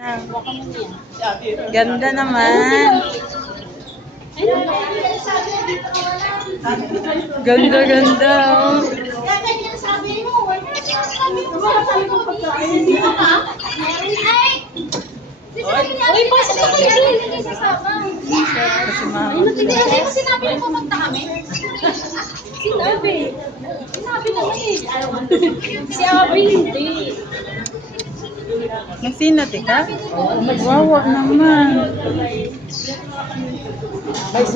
Na. Ganda naman. Ganda, ganda. Oh. Uy, pasok na kayo doon. Kasi sinabi na pumunta kami. Sinabi. Sinabi naman eh. Si Abby hindi. Nagsinat ka? Wawa naman.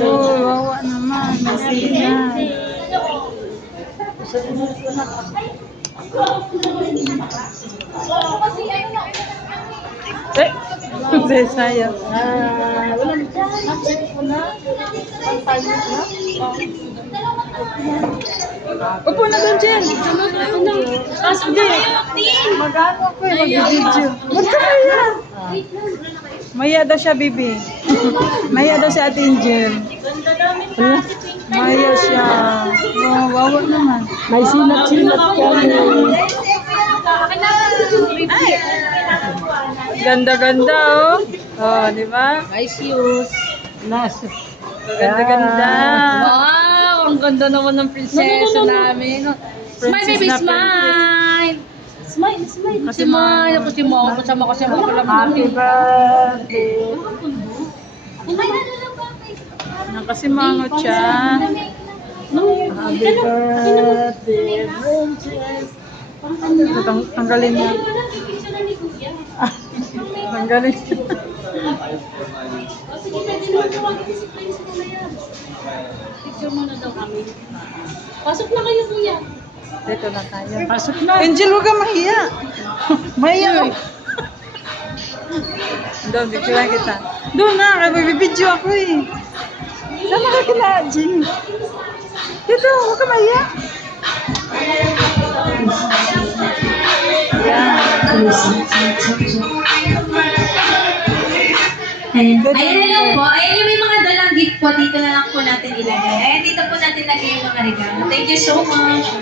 Oh, wawa naman. Nagsinat. Eh, hindi sayang. Ah, ko na. Ang tayo na. Upo na doon, Jen. Pasok na kayo, team. Mag-ano ako eh, mag-video. Ba't ka kaya? Maya daw siya, bibi. Maya daw si Ate Angel. Maya siya. Wawa naman. May sinat-sinat kami. Ay! Ganda-ganda, oh. Oh, di ba? May shoes. Nasa. Ganda-ganda. Wow, ganda naman ng prinsesa namin. Smile, Princess baby, na smile! Smile, smile. Kasi Smile. ma- Ako si Mo. Ko siya. Happy birthday. Kasi mangot siya. Happy birthday, princess. Tang tanggalin niya. Tanggalin. Sige, pwede naman tawagin si Prince ko na yan. Picture muna daw kami. Pasok na kayo, kuya. Dito na tayo. Pasok na. Angel, huwag kang mahiya. Mahiya ka. Doon, picture kita. Doon na, kaya video ako eh. Sama ka kila, Jing. Dito, huwag kang mahiya. Ayan. Ayan, hello po. Ayan yung may po. Dito na lang po natin ilagay. Ayan, dito po natin lagay yung mga regalo. Thank you so much.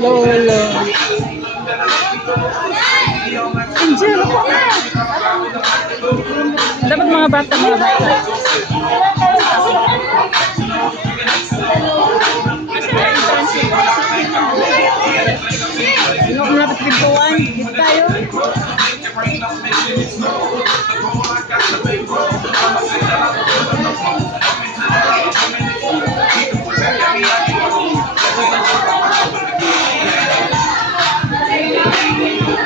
Lolo. Dapat mga bata, mga bata. Ano, ano malapit pintuan. Dito tayo.